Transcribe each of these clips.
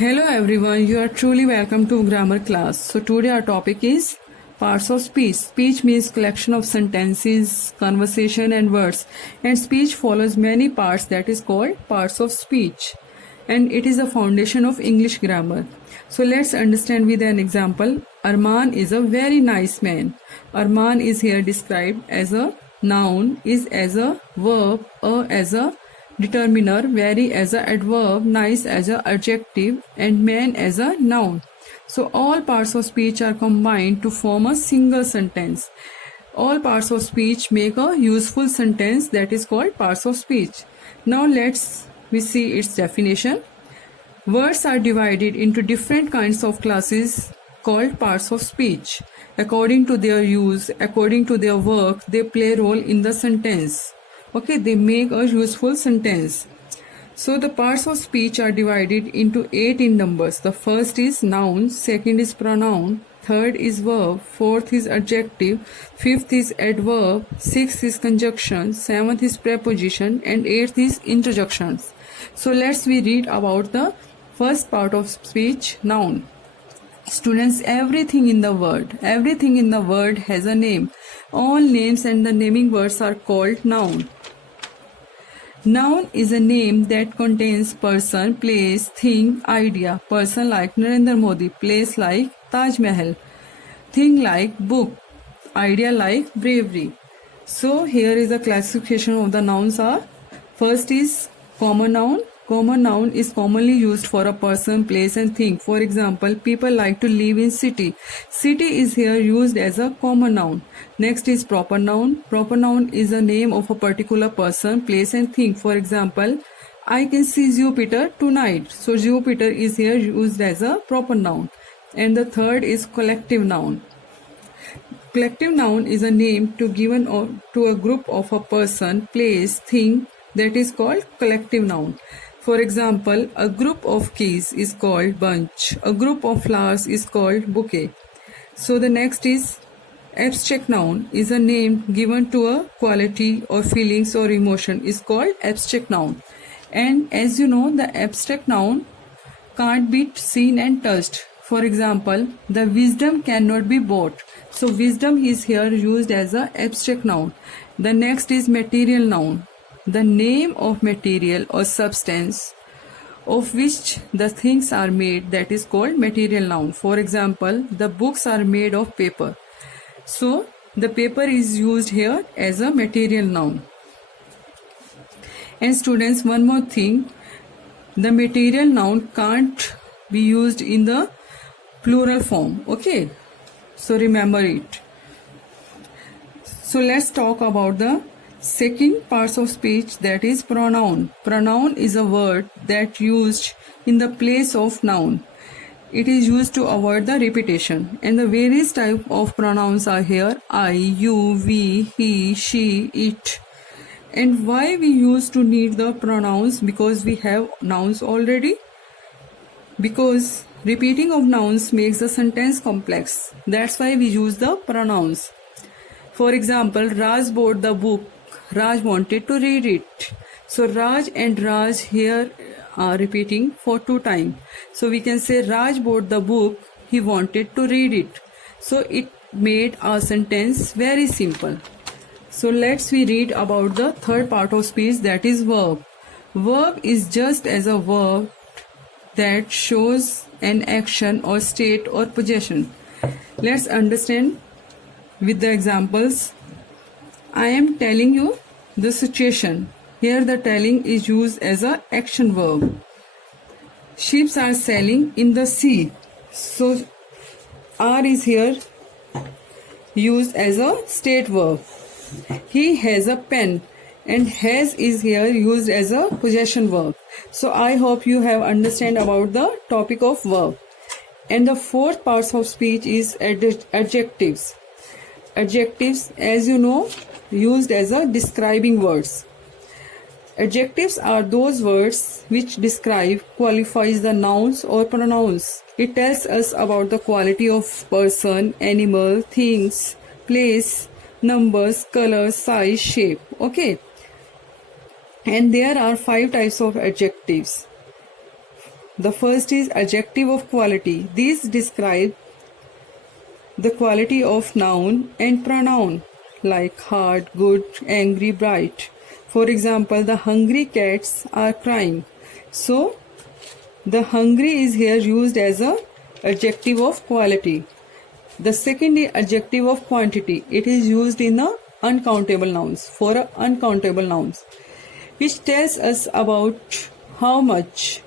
Hello everyone, you are truly welcome to grammar class. So today our topic is parts of speech. Speech means collection of sentences, conversation and words. And speech follows many parts, that is called parts of speech. And it is the foundation of English grammar. So let's understand with an example. Arman is a very nice man. Arman is here described as a noun, is as a verb, as a determiner, very as a adverb, nice as a adjective, and man as a noun. So all parts of speech are combined to form a single sentence. All parts of speech make a useful sentence, that is called parts of speech. Now we see its definition. Words are divided into different kinds of classes called parts of speech. According to their use, according to their work, they play a role in the sentence. Okay, they make a useful sentence. So the parts of speech are divided into 8 in numbers. The first is noun, second is pronoun, third is verb, fourth is adjective, fifth is adverb, sixth is conjunction, seventh is preposition, and eighth is interjections. So we read about the first part of speech, noun. Students, everything in the word has a name. All names and the naming words are called noun. Noun is a name that contains person, place, thing, idea. Person like Narendra Modi, place like Taj Mahal, thing like book, idea like bravery. So here is the classification of the nouns are. First is common noun. Common noun is commonly used for a person, place and thing. For example, people like to live in city. City is here used as a common noun. Next is proper noun. Proper noun is a name of a particular person, place and thing. For example, I can see Jupiter tonight. So Jupiter is here used as a proper noun. And the third is collective noun. Collective noun is a name given to a group of a person, place, thing, that is called collective noun. For example, a group of keys is called bunch. A group of flowers is called bouquet. So the next is abstract noun, is a name given to a quality or feelings or emotion, is called abstract noun. And as you know, the abstract noun can't be seen and touched. For example, the wisdom cannot be bought. So wisdom is here used as a abstract noun. The next is material noun. The name of material or substance of which the things are made, that is called material noun. For example, the books are made of paper. So the paper is used here as a material noun. And students, one more thing, the material noun can't be used in the plural form. Okay, so remember it. So let's talk about the second parts of speech, that is pronoun. Pronoun is a word that used in the place of noun. It is used to avoid the repetition. And the various type of pronouns are here: I, you, we, he, she, it. And why we used to need the pronouns? Because we have nouns already. Because repeating of nouns makes the sentence complex. That's why we use the pronouns. For example, Raj bought the book. Raj wanted to read it. So Raj and Raj here are repeating for 2 times. So we can say Raj bought the book, he wanted to read it. So it made our sentence very simple. So we read about the third part of speech, that is verb. Verb is just as a verb that shows an action or state or possession. Let's understand with the examples. I am telling you the situation. Here the telling is used as an action verb. Ships are sailing in the sea. So are is here used as a state verb. He has a pen, and has is here used as a possession verb. So I hope you have understand about the topic of verb. And the fourth parts of speech is adjectives. Adjectives, as you know, used as a describing words. Adjectives are those words which describe, qualifies the nouns or pronouns. It tells us about the quality of person, animal, things, place, numbers, color, size, shape. Okay. And there are 5 types of adjectives. The first is adjective of quality. These describe the quality of noun and pronoun like hard, good, angry, bright. For example, the hungry cats are crying. So, the hungry is here used as a adjective of quality. The second is adjective of quantity. It is used in the uncountable nouns, for uncountable nouns, which tells us about how much.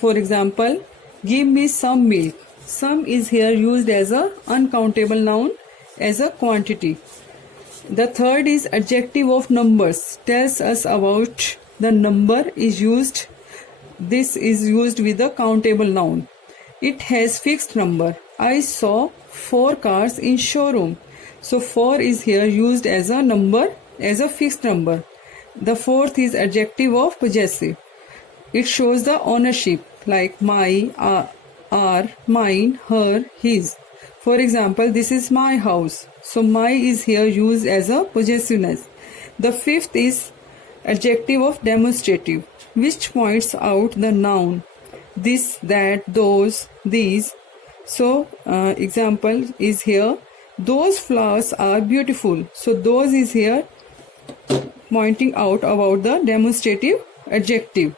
For example, give me some milk. Some is here used as a uncountable noun, as a quantity. The third is adjective of numbers. Tells us about the number is used. This is used with a countable noun. It has fixed number. I saw 4 cars in showroom. So 4 is here used as a number, as a fixed number. The fourth is adjective of possessive. It shows the ownership like my, our, mine, her, his. For example, this is my house. So my is here used as a possessiveness. The fifth is adjective of demonstrative, which points out the noun. This, that, those, these. So example is here. Those flowers are beautiful. So those is here pointing out about the demonstrative adjective.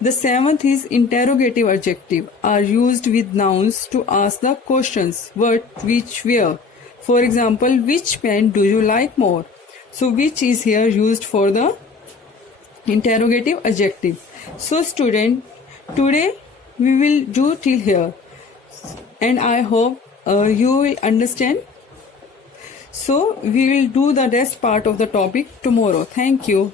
The seventh is interrogative adjective are used with nouns to ask the questions what, which, where. For example, which pen do you like more? So which is here used for the interrogative adjective. So student, today we will do till here, and I hope you will understand. So we will do the rest part of the topic tomorrow. Thank you.